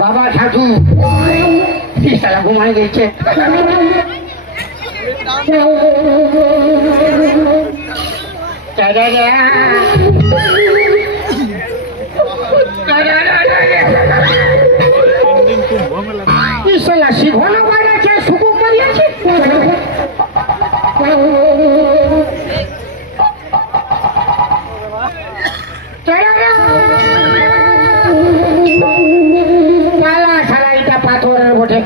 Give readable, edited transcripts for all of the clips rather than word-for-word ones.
বাবা সাধু সারা ঘুমাই গেছে। শিখনো বাড়িয়েছে শুকু করিয়েছে। পাথরের বটে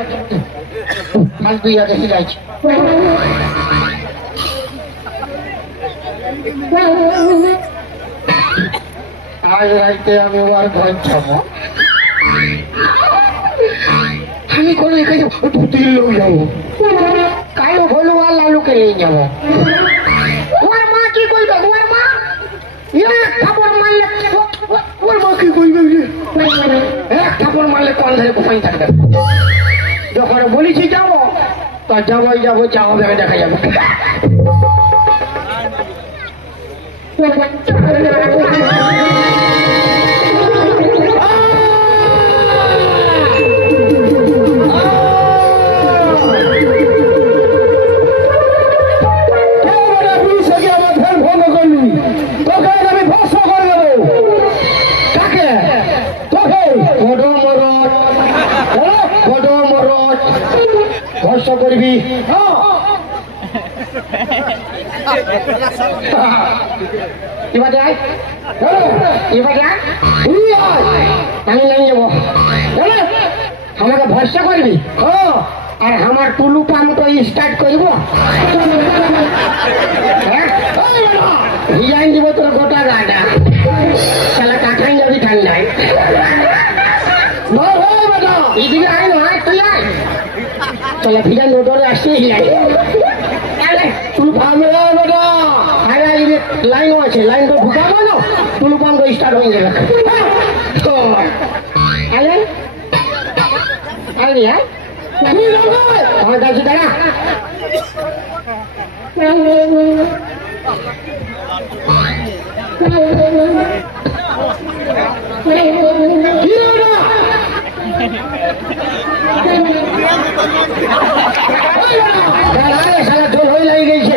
ফালতু দেখে যাইছে। আজ রাইতে আমি ওর ঘর যাবো। আমি কোনো দুদিন লোক যাবো, কালো হলু আর লালুকে নিয়ে যাবো। ওর মা কি করবে? ওর মা থাপড় মারলে ওর মা কি করবে? এক থাপড় মারলে কল ধরে কোথায় থাকবে। যখন বলেছি যাবো তো যাবোই যাবো, যা হবে দেখা যাবে। করবি আমি নাই যাবো, আমাকে ভরসা করবি আর আমার টুলু পাম্প স্টার্ট করব, ডিজাইন দিব তোর গোটা গাটা, তাহলে কাঠাই যাবি ঠান্ডায়। এদিকে আয় না, তুই আয়, চলে ভিজান রোডরে আসছি। লাইনও আছে, লাইনটা ঢুকাবো না, টুলু পাম্প স্টার্ট হয়ে যাবে। আমার কাছে দাঁড়া, সারা জল হয়ে লাগে গেছে।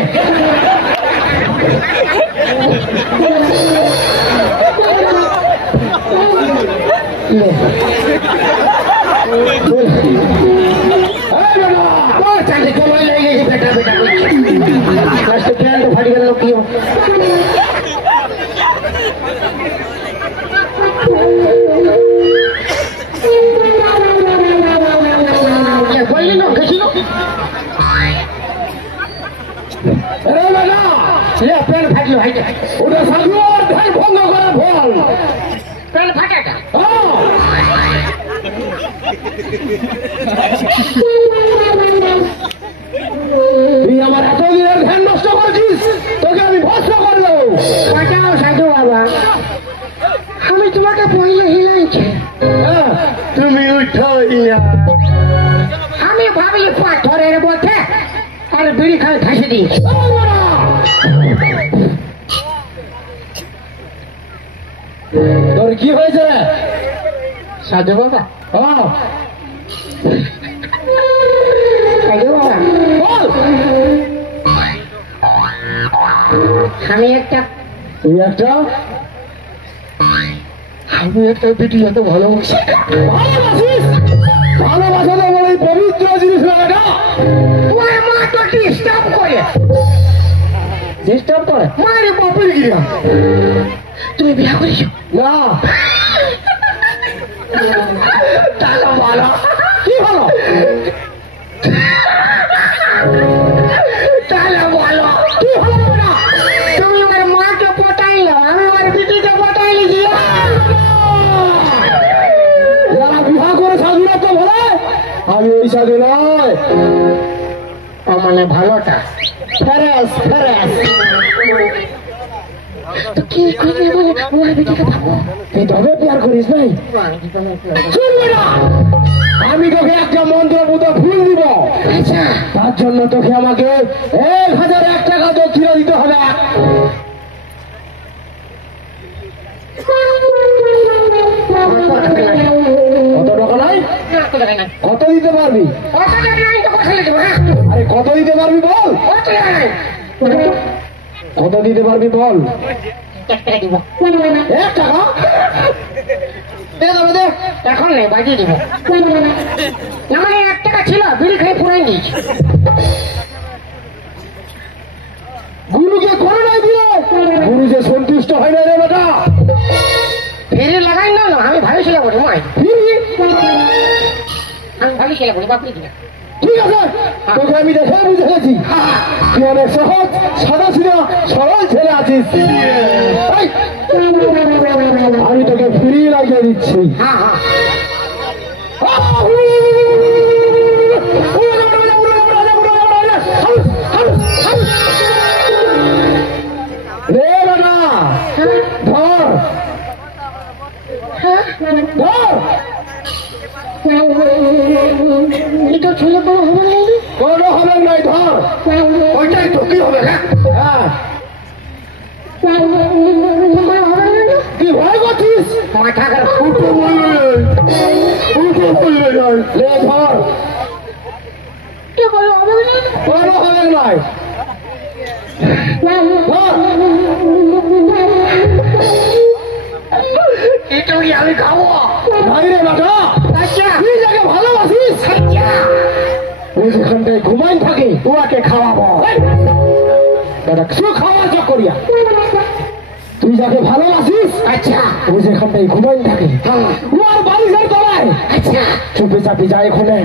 ফাটি গেল কি বললি না গেছিল প্যান ফাটলো, ওটা সাধু ধ্যান ভঙ্গ করা ফল। প্যান ফাটাটা তুই আমার এত দিনের ধ্যান নষ্ট করেছিস, তোকে আমি ভস্ম করবো। ফাটাও সাধু বাবা, আমি তোমাকে পয়লা হিলাইছি, তুমি উঠো। আমি ভাবলি পাথরের বটে আর বিড়ি খাই ফাঁসি দিয়েছি। তোর কি হয়েছে সাধু বাবা? সাধু বাবা বল। আমি একটা বিটি এত ভালোবাসি। ভালোবাসা তো বলে পবিত্র জিনিস লাগাটা। ওর মা তো ডিস্টার্ব করে, ডিস্টার্ব করে মায়ের বাপের গিরা। তুমি বিয়ে করেছো না? তাহলে বলো কি হলো? তাহলে বলো কি হলো না? তুমি আমার মাকে পটাইলো, আমি আমার বিটিকে পটাইলি। যারা বিবাহ করে সাধুরা তো ভালো, আমি ওই সাধু নয়। মানে ভালোটা ফেরেস ফেরেস। তো কি করবি বলে আমার বিটিকে ভাবো? তুই তবে প্যার করিস নাই? শুনবি না, আমি তোকে একটা মন্ত্রপুত ফুল দিব। আচ্ছা, তার জন্য তোকে আমাকে 1001 টাকা দক্ষিণা দিতে হবে। কত টাকা নাই? কত দিতে পারবি? কত টাকা আমি তো কথা লিখবো। আরে কত দিতে পারবি বল? কত টাকা নাই? কত দিতে পারবি বল? 1 টাকা দিব। 1 টাকা? দে তবে দে। এখন নেই, বাজিয়ে দিব। না মানে 1 টাকা ছিল, বিড়ি খেয়ে পুরাই দিয়েছি। গুরুকে করে নাই দিলে গুরু যে সন্তুষ্ট হয় না রে বেটা। ফিরে লাগাই না, আমি ভাবিছিলাম বলি মাই, আমি ভাবিছিলাম বলি বাপরি কিনা। ঠিক আছে, তোকে আমি দেখে বুঝে গেছি তুই অনেক সহজ সাদা সিধা সরল ছেলে আছিস। এই, আমি তোকে ফিরিয়ে লাগিয়ে দিচ্ছি। হ্যাঁ হ্যাঁ রে বেটা ধর ধর। এটা ছেলে কোনো হবে না, কোনো হবে নাই, ধর। ওইটাই তো কি হবে। হ্যাঁ হবে না, তুই ভয় করছিস? মাথা খারাপ। উঠে বলবে লে ধর। কে বলো হবে না? কোনো হবে নাই, ধর। এটা আমি খাবো। নাই রে বেটা, আচ্ছা তুই যাকে ভালোবাসিস ওই যেখানটায় ঘুমাই থাকে ওকে খাওয়াবো। বেটা কিছু খাওয়া চক করিয়া তুই যাকে ভালোবাসিস আচ্ছা ওই যেখানটায় ঘুমাই থাকে ওর বালিশের তলায় আচ্ছা চুপে চাপে যায় ওখানে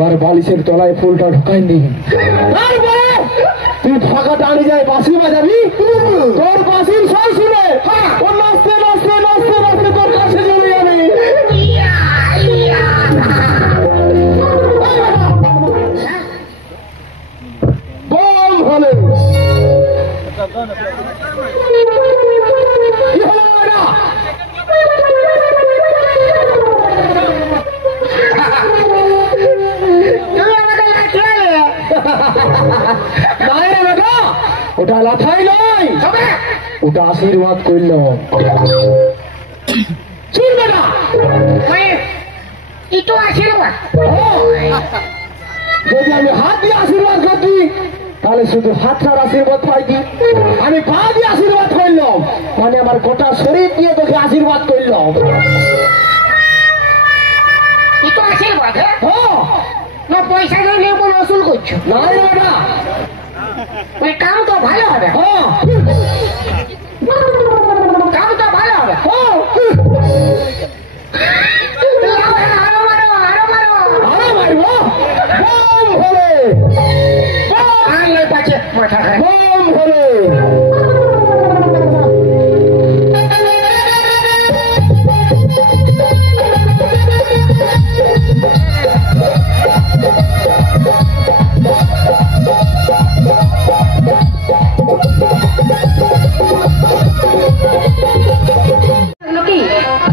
ওর বালিশের তলায় ফুলটা ঢুকাই নি। তারপরে তুই ফাঁকা টানি যায় বাঁশি বাজাবি, তোর বাঁশির সব শুনে ও নাচতে নাচতে নাচতে নাচতে তোর কাছে চলে যাবে। বল হলে কি হলো এটা? তুমি আমাকে লাঠিয়ালে। নাই রে বেটা, ওটা লাথাই নয়, তবে ওটা আশীর্বাদ করল। চুল বেটা, মানে একটু আশীর্বাদ। যদি আমি হাত দিয়ে আশীর্বাদ করতি তাহলে শুধু হাতটার আশীর্বাদ পাইতি, আমি পা দিয়ে আশীর্বাদ করলাম মানে আমার গোটা শরীর দিয়ে তোকে আশীর্বাদ করলাম। একটু আশীর্বাদ, হ্যাঁ হ্যাঁ, না পয়সা দিয়ে কোনো ওসুল করছো? নাই রে বেটা, ওই কাম তো ভালো হবে। হ্যাঁ কাম তো ভালো হবে। হ্যাঁ, আরো মারো আরো মারো। আরে মারবো। বম হলে আনলে পাচ্ছে মাথা খারাপ। বম হলে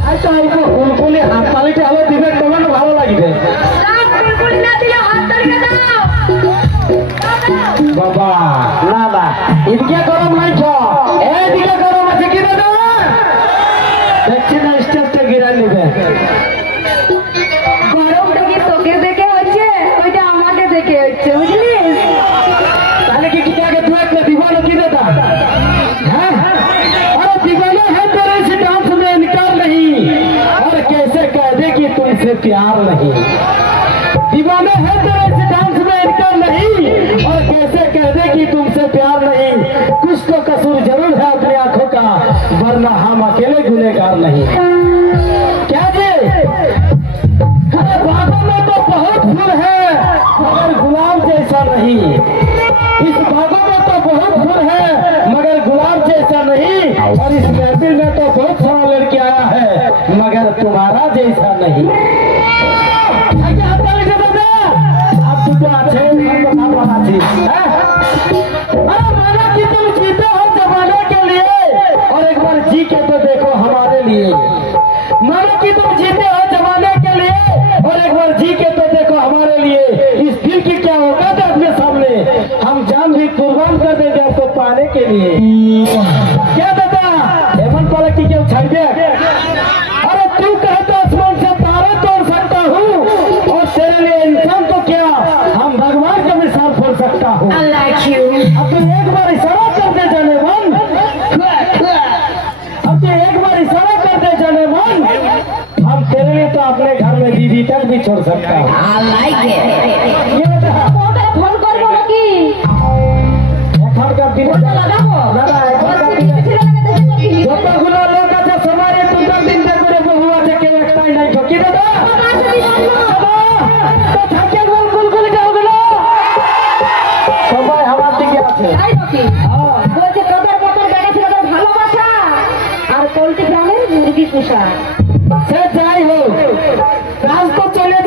আচ্ছা অল্প ফুলফুলি হাত তালিতে আলো দিবে তখন ভালো লাগবে। বাবা না না এদিকে গরম নাই তো এদিকে গরম আছে কি দাদা দেখছি না স্টেজটা গিরা নিবে। গরমটা কি তোকে দেখে হচ্ছে, ওইটা আমাকে দেখে হচ্ছে, বুঝলিস? তাহলে কি আগে দু একটা दीवाना की देता है? अरे दीवाना है तेरे इस डांस में इनकार नहीं और कैसे कह दे कि तुमसे प्यार नहीं। दीवाना है तेरे इस डांस में इनकार नहीं और कैसे कह दे कि तुमसे प्यार नहीं। कुछ तो कसूर जरूर है अपनी आंखों का वरना हम अकेले गुनहगार नहीं। क्या जी? अरे बागों में तो बहुत फूल है मगर गुलाब जैसा नहीं। इस बागों में तो बहुत फूल है मगर गुलाब जैसा नहीं और इस महफिल में तो बहुत सारा लड़की आया है मगर तुम्हारा जैसा नहीं। आप तो अच्छे वाला चीज अरे माना कि तुम जीते हो जमाने के लिए और एक बार जी के तो देखो हमारे लिए। मानो कि तुम जीते हो जमाने के लिए और एक बार जी के तो देखो हमारे लिए। इस दिल की क्या होगा तो अपने सामने हम जान भी कुर्बान कर देंगे आपको पाने के लिए। क्या दादा एमन पाला की क्या छाइए? अरे तू कहे तो आसमान से तारे तोड़ सकता हूँ और अपने घर में बीवी तक भी छोड़ सकता हूँ। ये बता ফোন করবো নাকি এখনকার দিনে লাগাবো দাদা এখনকার দিনে যতগুলো লোক আছে সবারই দুটো তিনটে করে বহু আছে, কেউ একটাই নাই তো। কি দাদা তো থাকে গুলগুলি যাওগুলো সবাই আমার দিকে আছে। তাই নাকি বলছে তোদের মতন বেটা ছেলেদের ভালোবাসা আর পোল্ট্রি ফার্মের মুরগি পোষা। সে যাই হোক, কাজ তো চলে